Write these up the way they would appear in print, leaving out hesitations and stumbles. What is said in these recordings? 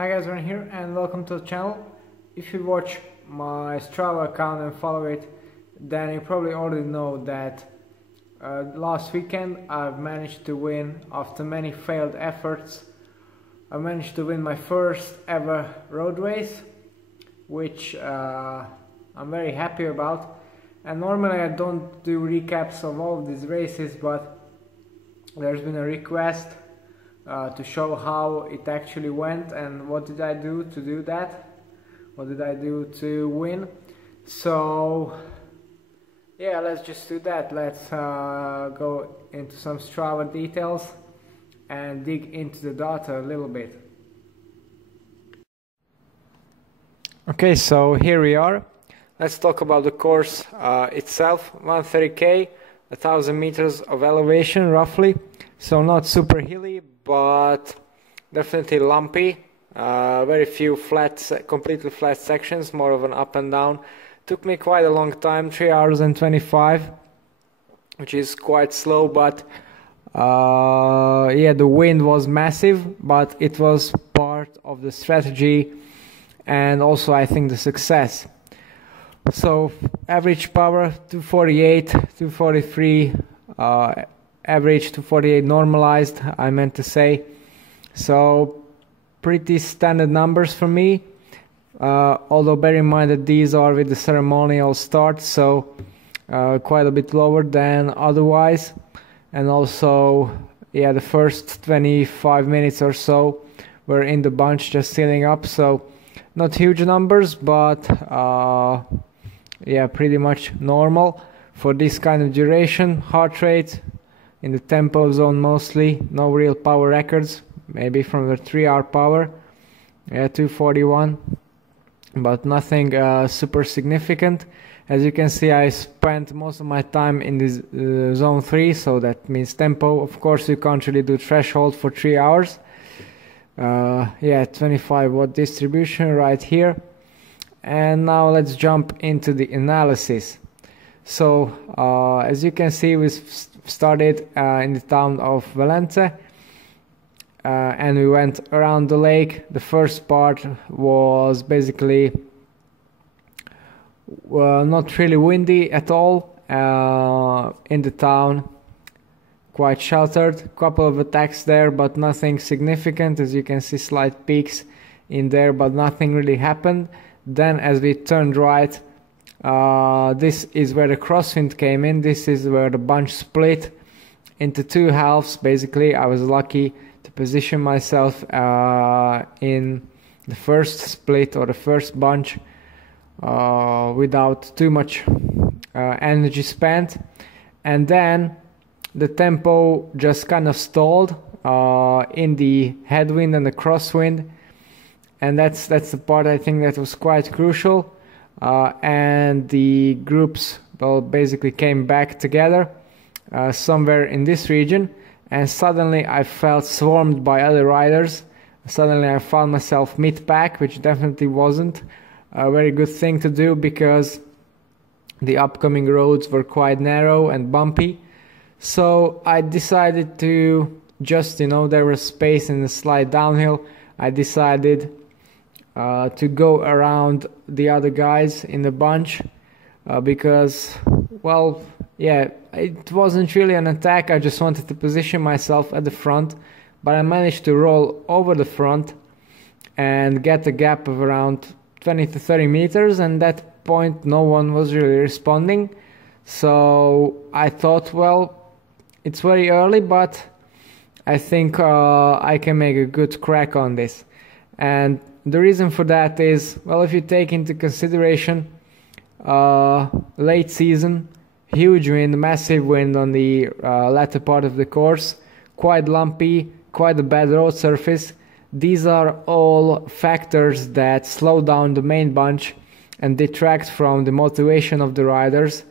Hi guys, Ren here and welcome to the channel. If you watch my Strava account and follow it, then you probably already know that last weekend I've managed to win after many failed efforts. I managed to win my first ever road race, which I'm very happy about. And normally I don't do recaps of all of these races, but there's been a request to show how it actually went and what did I do to do that, what did I do to win. So yeah, let's just do that. Let's go into some Strava details and dig into the data a little bit. Okay, so here we are. Let's talk about the course itself. 130k, 1000 meters of elevation roughly, so not super hilly but definitely lumpy. Very few completely flat sections, more of an up and down. Took me quite a long time, 3 hours and 25, which is quite slow, but yeah, the wind was massive, but it was part of the strategy and also I think the success. So average power 248, 243, average 248 normalized, I meant to say. So pretty standard numbers for me, although bear in mind that these are with the ceremonial start, so quite a bit lower than otherwise. And also, yeah, the first 25 minutes or so were in the bunch just sealing up, so not huge numbers, but yeah, pretty much normal for this kind of duration. Heart rate in the tempo zone mostly, no real power records, maybe from the 3-hour power, yeah, 241, but nothing super significant. As you can see, I spent most of my time in this zone 3, so that means tempo. Of course, you can't really do threshold for 3 hours. Yeah, 25 watt distribution right here. And now let's jump into the analysis. So as you can see, we started in the town of Valence and we went around the lake. The first part was basically not really windy at all in the town, quite sheltered. Couple of attacks there, but nothing significant. As you can see, slight peaks in there, but nothing really happened. Then as we turned right, this is where the crosswind came in. This is where the bunch split into two halves. Basically, I was lucky to position myself in the first split or the first bunch without too much energy spent. And then the tempo just kind of stalled in the headwind and the crosswind. And that's the part I think that was quite crucial. And the groups, well, basically came back together somewhere in this region. And suddenly I felt swarmed by other riders. Suddenly I found myself mid-pack, which definitely wasn't a very good thing to do because the upcoming roads were quite narrow and bumpy. So I decided to just, there was space in the slight downhill. I decided to go around the other guys in the bunch because, well, yeah, it wasn't really an attack. I just wanted to position myself at the front, but I managed to roll over the front and get a gap of around 20 to 30 meters, and at that point no one was really responding. So I thought, well, it's very early, but I think I can make a good crack on this. And the reason for that is, well, if you take into consideration late season, huge wind, massive wind on the latter part of the course, quite lumpy, quite a bad road surface. These are all factors that slow down the main bunch and detract from the motivation of the riders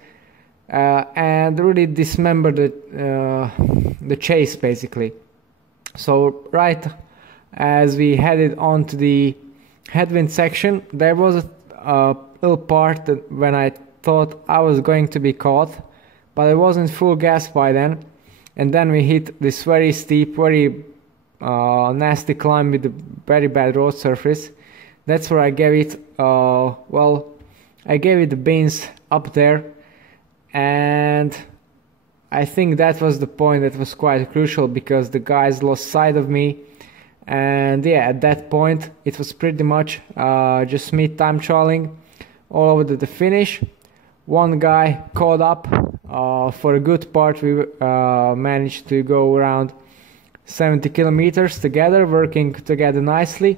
and really dismember the chase basically. So right as we headed on to the headwind section, there was a little part that when I thought I was going to be caught, but I wasn't full gas by then. And then we hit this very steep, very nasty climb with a very bad road surface. That's where I gave it, well, I gave it the beans up there, and I think that was the point that was quite crucial, because the guys lost sight of me. And yeah, at that point it was pretty much just me time trialing all over to the finish. One guy caught up. For a good part we managed to go around 70 kilometers together, working together nicely.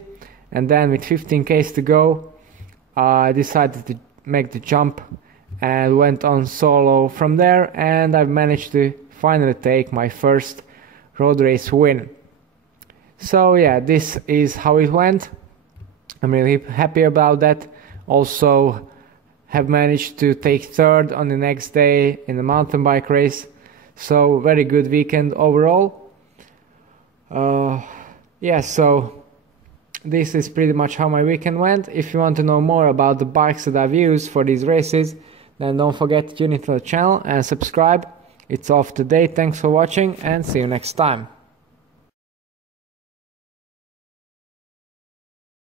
And then with 15 k's to go, I decided to make the jump and went on solo from there, and I managed to finally take my first road race win. So yeah, this is how it went. I'm really happy about that. Also have managed to take third on the next day in the mountain bike race. So very good weekend overall. Yeah, so this is pretty much how my weekend went. If you want to know more about the bikes that I've used for these races, then don't forget to tune into the channel and subscribe. It's all for today. Thanks for watching, and see you next time.